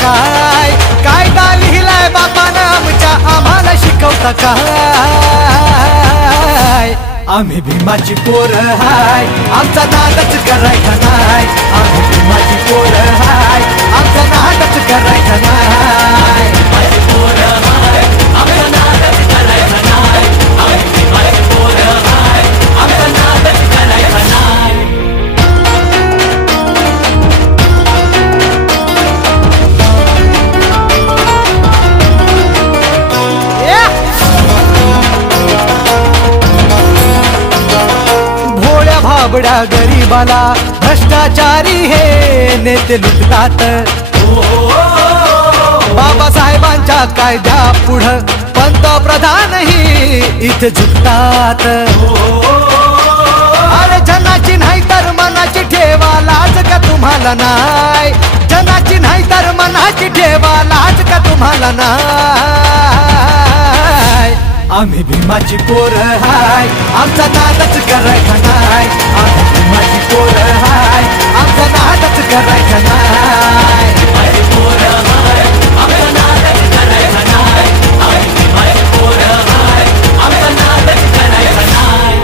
काय कायदा लिहिलाय बापानं आमच्या आम्हाला शिकवता काय आम्ही भीमाची पोरं हाय आमचा नादच करायचा नाही आम्ही भीमाची पोरं हाय आमचा नादच करायचा नाही भीमाची पोरं हाय आमचा नादच करायचा नाही आम्ही भीमाची पोरं हाय आमचा नादच करायचा नाही भाबड्या गरीबाला भ्रष्टाचारी हे नेते लुटतात बाबासाहेबांच्या कायद्या पुढं पंतप्रधानही इथे झुकतात अरे जनाची नाही तर मनाची ठेवा लाज का तुम्हाला नाही जनाची नाही तर मनाची ठेवा लाज का तुम्हाला नाही आम्ही भीमाची पोरं हाय आमचा नादच करायचा नाही आम्ही भीमाची पोरं हाय आमचा नादच करायचा नाही भीमाची पोरं हाय आमचा नादच करायचा नाही आम्ही भीमाची पोरं हाय आमचा नादच करायचा नाही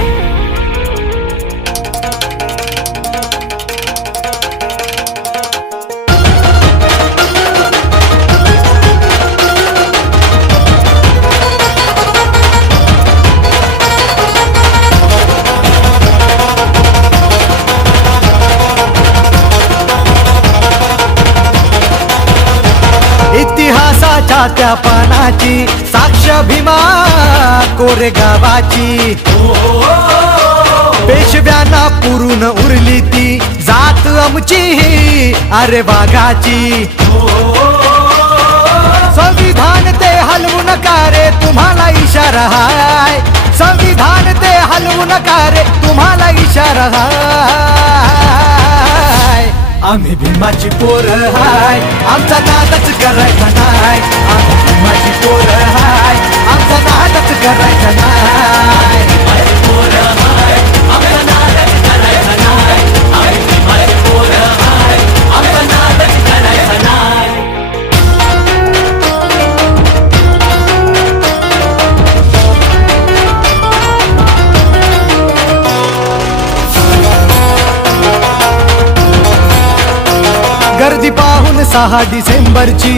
इतिहासाच्या त्या पानाची साक्ष भीमा कोरेगावाची पेशव्यांना पुरून उरली ती जात आमची अरे वाघाची संविधान ते हलवू नका रे तुम्हाला इशारा हाय संविधान ते हलवू नका रे तुम्हाला इशारा हाय आम्ही भीमाची पोरं हाय आमचा नादच करायचा नाही आम्ही भीमाची पोरं हाय आमचा नादच करायचा नाही भीमाची पोरं हाय आमचा नादच करायचा नाही आम्ही भीमाची पोरं हाय आमचा नादच करायचा नाही गर्दी पाहून 6 डिसेंबरची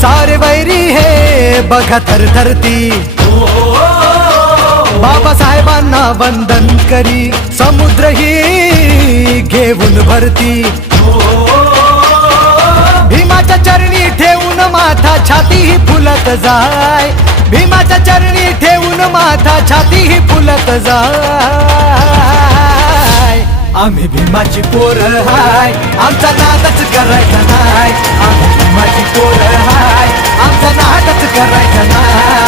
सारे वैरी हे बघा थरथरती बाबासाहेबांना वंदन करी समुद्र ही घेऊन भरती भीमाच्या चरणी ठेवून माथा छाती ही फुलत जाय भीमाच्या चरणी ठेवून माथा छाती ही फुलत जाय आम्ही भीमाची पोरं हाय आमचा नादच करायचा नाही आम्ही भीमाची पोरं हाय आमचा नादच करायचा नाही